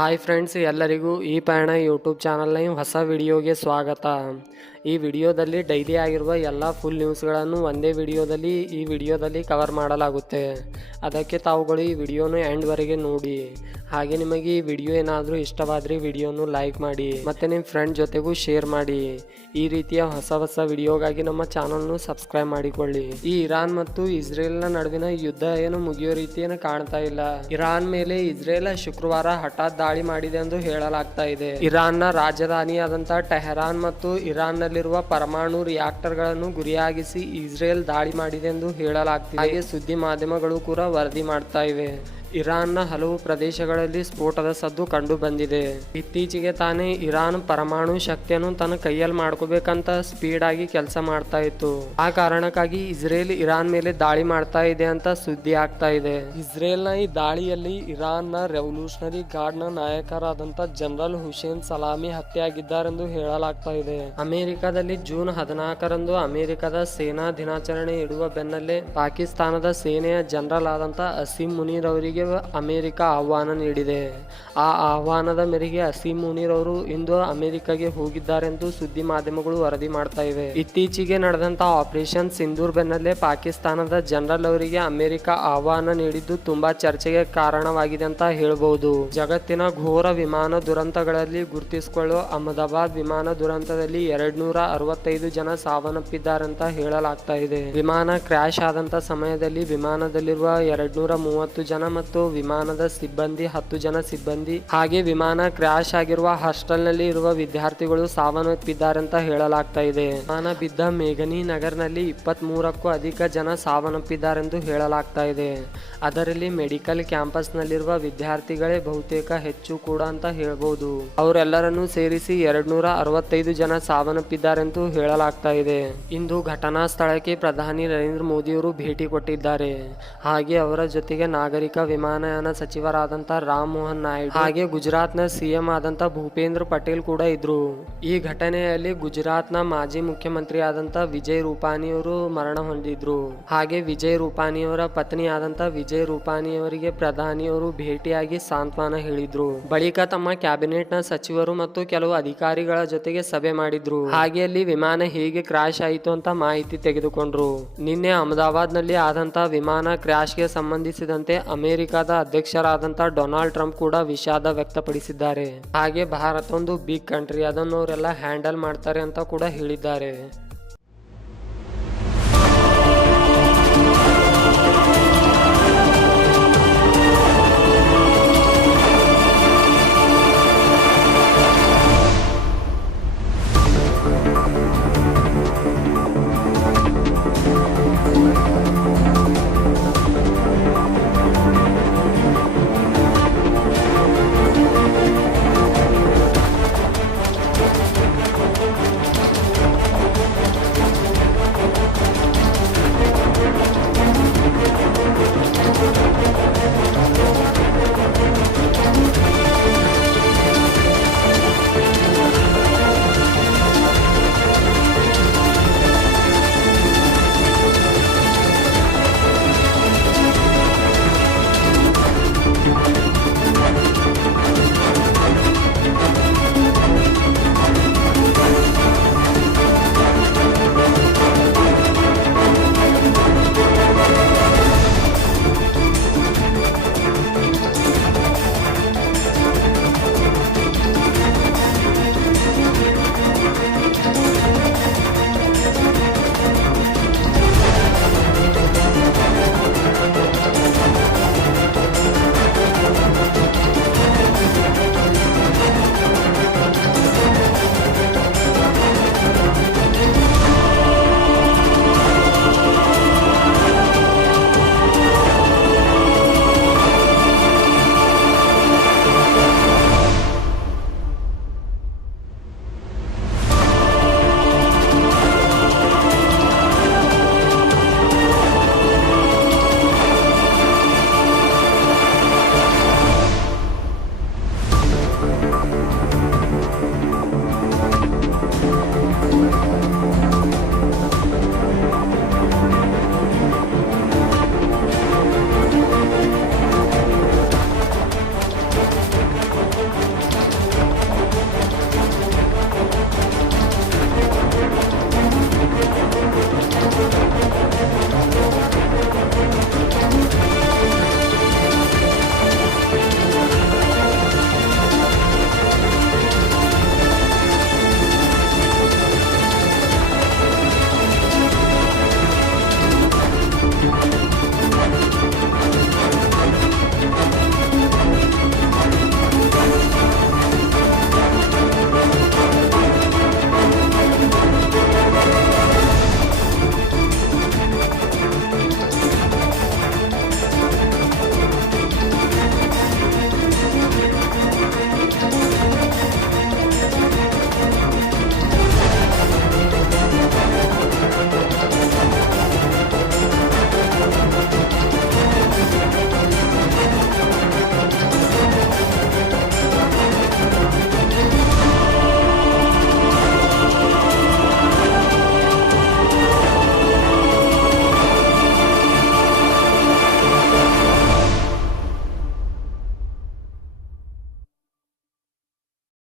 Hi friends, ಎಲ್ಲರಿಗೂ ಈ ಪಯಣ ಯೂಟ್ಯೂಬ್ ಚಾನಲ್ನ ಹೊಸ ವಿಡಿಯೋಗೆ ಸ್ವಾಗತ. ಈ ವಿಡಿಯೋದಲ್ಲಿ ಡೈಲಿ ಆಗಿರುವ ಎಲ್ಲ ಫುಲ್ ನ್ಯೂಸ್ಗಳನ್ನು ಒಂದೇ ವಿಡಿಯೋದಲ್ಲಿ ಕವರ್ ಮಾಡಲಾಗುತ್ತೆ. ಅದಕ್ಕೆ ತಾವುಗಳು ಈ ವಿಡಿಯೋನ ಎಂಡ್ವರೆಗೆ ನೋಡಿ. ಹಾಗೆ ನಿಮಗೆ ಈ ವಿಡಿಯೋ ಏನಾದರೂ ಇಷ್ಟವಾದರೆ ವಿಡಿಯೋನು ಲೈಕ್ ಮಾಡಿ ಮತ್ತು ನಿಮ್ಮ ಫ್ರೆಂಡ್ ಜೊತೆಗೂ ಶೇರ್ ಮಾಡಿ. ಈ ರೀತಿಯ ಹೊಸ ವಿಡಿಯೋಗಾಗಿ ನಮ್ಮ ಚಾನಲ್ನು ಸಬ್ಸ್ಕ್ರೈಬ್ ಮಾಡಿಕೊಳ್ಳಿ. ಈ ಇರಾನ್ ಮತ್ತು ಇಸ್ರೇಲ್ನ ನಡುವಿನ ಯುದ್ಧ ಏನು ಮುಗಿಯೋ ರೀತಿಯನ್ನು ಕಾಣ್ತಾ ಇಲ್ಲ. ಇರಾನ್ ಮೇಲೆ ಇಸ್ರೇಲ್ ಶುಕ್ರವಾರ ಹಠಾತ್ ದಾಳಿ ಮಾಡಿದೆ ಎಂದು ಹೇಳಲಾಗ್ತಾ ಇದೆ. ಇರಾನ್ನ ರಾಜಧಾನಿಯಾದಂತಹ ಟೆಹರಾನ್ ಮತ್ತು ಇರಾನ್ನಲ್ಲಿರುವ ಪರಮಾಣು ರಿಯಾಕ್ಟರ್ಗಳನ್ನು ಗುರಿಯಾಗಿಸಿ ಇಸ್ರೇಲ್ ದಾಳಿ ಮಾಡಿದೆ ಎಂದು ಹೇಳಲಾಗ್ತಿದೆ. ಹಾಗೆ ಸುದ್ದಿ ಮಾಧ್ಯಮಗಳು ಕೂಡ ವರದಿ ಮಾಡ್ತಾ ಇವೆ. ಇರಾನ್ನ ಹಲವು ಪ್ರದೇಶಗಳಲ್ಲಿ ಸ್ಫೋಟದ ಸದ್ದು ಕಂಡು ಬಂದಿದೆ. ಇತ್ತೀಚೆಗೆ ತಾನೇ ಇರಾನ್ ಪರಮಾಣು ಶಕ್ತಿಯನ್ನು ತನ್ನ ಕೈಯಲ್ಲಿ ಮಾಡ್ಕೋಬೇಕಂತ ಸ್ಪೀಡ್ ಆಗಿ ಕೆಲಸ ಮಾಡ್ತಾ ಇತ್ತು. ಆ ಕಾರಣಕ್ಕಾಗಿ ಇಸ್ರೇಲ್ ಇರಾನ್ ಮೇಲೆ ದಾಳಿ ಮಾಡ್ತಾ ಇದೆ ಅಂತ ಸುದ್ದಿ ಆಗ್ತಾ ಇದೆ. ಇಸ್ರೇಲ್ನ ಈ ದಾಳಿಯಲ್ಲಿ ಇರಾನ್ನ ರೆವಲ್ಯೂಷನರಿ ಗಾರ್ಡ್ನ ನಾಯಕರಾದಂತ ಜನರಲ್ ಹುಸೇನ್ ಸಲಾಮಿ ಹತ್ಯೆಯಾಗಿದ್ದಾರೆಂದು ಹೇಳಲಾಗ್ತಾ ಇದೆ. ಅಮೆರಿಕದಲ್ಲಿ ಜೂನ್ 14ರಂದು ಅಮೆರಿಕದ ಸೇನಾ ದಿನಾಚರಣೆ ಇಡುವ ಬೆನ್ನಲ್ಲೇ ಪಾಕಿಸ್ತಾನದ ಸೇನೆಯ ಜನರಲ್ ಆದಂತ ಅಸೀಂ ಮುನೀರ್ ಅವರಿಗೆ ಅಮೆರಿಕ ಆಹ್ವಾನ ನೀಡಿದೆ. ಆ ಆಹ್ವಾನದ ಮೇರೆಗೆ ಅಸೀಂ ಮುನೀರ್ ಅವರು ಇಂದು ಅಮೆರಿಕಗೆ ಹೋಗಿದ್ದಾರೆಂದು ಸುದ್ದಿ ಮಾಧ್ಯಮಗಳು ವರದಿ ಮಾಡ್ತಾ ಇವೆ. ಇತ್ತೀಚೆಗೆ ನಡೆದಂತ ಆಪರೇಷನ್ ಸಿಂಧೂರ್ ಬೆನ್ನಲ್ಲೇ ಪಾಕಿಸ್ತಾನದ ಜನರಲ್ ಅವರಿಗೆ ಅಮೆರಿಕ ಆಹ್ವಾನ ನೀಡಿದ್ದು ತುಂಬಾ ಚರ್ಚೆಗೆ ಕಾರಣವಾಗಿದೆ ಅಂತ ಹೇಳಬಹುದು. ಜಗತ್ತಿನ ಘೋರ ವಿಮಾನ ದುರಂತಗಳಲ್ಲಿ ಗುರುತಿಸಿಕೊಳ್ಳುವ ಅಹಮದಾಬಾದ್ ವಿಮಾನ ದುರಂತದಲ್ಲಿ 265 ಜನ ಸಾವನ್ನಪ್ಪಿದ್ದಾರಂತ ಹೇಳಲಾಗ್ತಾ ಇದೆ. ವಿಮಾನ ಕ್ರ್ಯಾಶ್ ಆದಂತ ಸಮಯದಲ್ಲಿ ವಿಮಾನದಲ್ಲಿರುವ 230 ಜನ ಮತ್ತು ವಿಮಾನದ ಸಿಬ್ಬಂದಿ 10 ಜನ ಸಿಬ್ಬಂದಿ ಹಾಗೆ ವಿಮಾನ ಕ್ರ್ಯಾಶ್ ಆಗಿರುವ ಹಾಸ್ಟೆಲ್ ನಲ್ಲಿ ಇರುವ ವಿದ್ಯಾರ್ಥಿಗಳು ಸಾವನ್ನಪ್ಪಿದ್ದಾರಂತ ಹೇಳಲಾಗ್ತಾ ಇದೆ. ವಿಮಾನ ಬಿದ್ದ ಮೇಘನಿ ನಗರ್ನಲ್ಲಿ 23ಕ್ಕೂ ಅಧಿಕ ಜನ ಸಾವನ್ನಪ್ಪಿದ್ದಾರೆಂದು ಹೇಳಲಾಗ್ತಾ ಇದೆ. ಅದರಲ್ಲಿ ಮೆಡಿಕಲ್ ಕ್ಯಾಂಪಸ್ ನಲ್ಲಿರುವ ವಿದ್ಯಾರ್ಥಿಗಳೇ ಬಹುತೇಕ ಹೆಚ್ಚು ಕೂಡ ಅಂತ ಹೇಳ್ಬಹುದು. ಅವರೆಲ್ಲರನ್ನು ಸೇರಿಸಿ 265 ಜನ ಸಾವನ್ನಪ್ಪಿದ್ದಾರೆಂದು ಹೇಳಲಾಗ್ತಾ ಇದೆ. ಇಂದು ಘಟನಾ ಸ್ಥಳಕ್ಕೆ ಪ್ರಧಾನಿ ನರೇಂದ್ರ ಮೋದಿಯವರು ಭೇಟಿ ಕೊಟ್ಟಿದ್ದಾರೆ. ಹಾಗೆ ಅವರ ಜೊತೆಗೆ ನಾಗರಿಕ ವಿಮಾನಯಾನ ಸಚಿವರಾದಂತ ರಾಮ್ ಮೋಹನ್ ನಾಯ್ಡು ಹಾಗೆ ಗುಜರಾತ್ನ ಸಿಎಂ ಆದಂತ ಭೂಪೇಂದ್ರ ಪಟೇಲ್ ಕೂಡ ಇದ್ರು. ಈ ಘಟನೆಯಲ್ಲಿ ಗುಜರಾತ್ನ ಮಾಜಿ ಮುಖ್ಯಮಂತ್ರಿ ಆದಂತ ವಿಜಯ್ ರೂಪಾನಿಯವರು ಮರಣ ಹೊಂದಿದ್ರು. ಹಾಗೆ ವಿಜಯ್ ರೂಪಾನಿಯವರ ಪತ್ನಿ ಆದಂತ ವಿಜಯ್ ರೂಪಾನಿಯವರಿಗೆ ಪ್ರಧಾನಿಯವರು ಭೇಟಿಯಾಗಿ ಸಾಂತ್ವನ ಹೇಳಿದ್ರು. ಬಳಿಕ ತಮ್ಮ ಕ್ಯಾಬಿನೆಟ್ ನ ಸಚಿವರು ಮತ್ತು ಕೆಲವು ಅಧಿಕಾರಿಗಳ ಜೊತೆಗೆ ಸಭೆ ಮಾಡಿದ್ರು. ಹಾಗೆ ಅಲ್ಲಿ ವಿಮಾನ ಹೇಗೆ ಕ್ರಾಶ್ ಆಯಿತು ಅಂತ ಮಾಹಿತಿ ತೆಗೆದುಕೊಂಡ್ರು. ನಿನ್ನೆ ಅಹಮದಾಬಾದ್ ನಲ್ಲಿ ಆದಂತ ವಿಮಾನ ಕ್ರಾಶ್ಗೆ ಸಂಬಂಧಿಸಿದಂತೆ ಅಮೆರಿಕದ ಅಧ್ಯಕ್ಷರಾದಂತ ಡೊನಾಲ್ಡ್ ಟ್ರಂಪ್ ಕೂಡ ವಿಷಾದ ವ್ಯಕ್ತಪಡಿಸಿದ್ದಾರೆ. ಹಾಗೆ ಭಾರತ ಒಂದು ಬಿಗ್ ಕಂಟ್ರಿ, ಅದನ್ನು ಅವರೆಲ್ಲ ಹ್ಯಾಂಡಲ್ ಮಾಡ್ತಾರೆ ಅಂತ ಕೂಡ ಹೇಳಿದ್ದಾರೆ.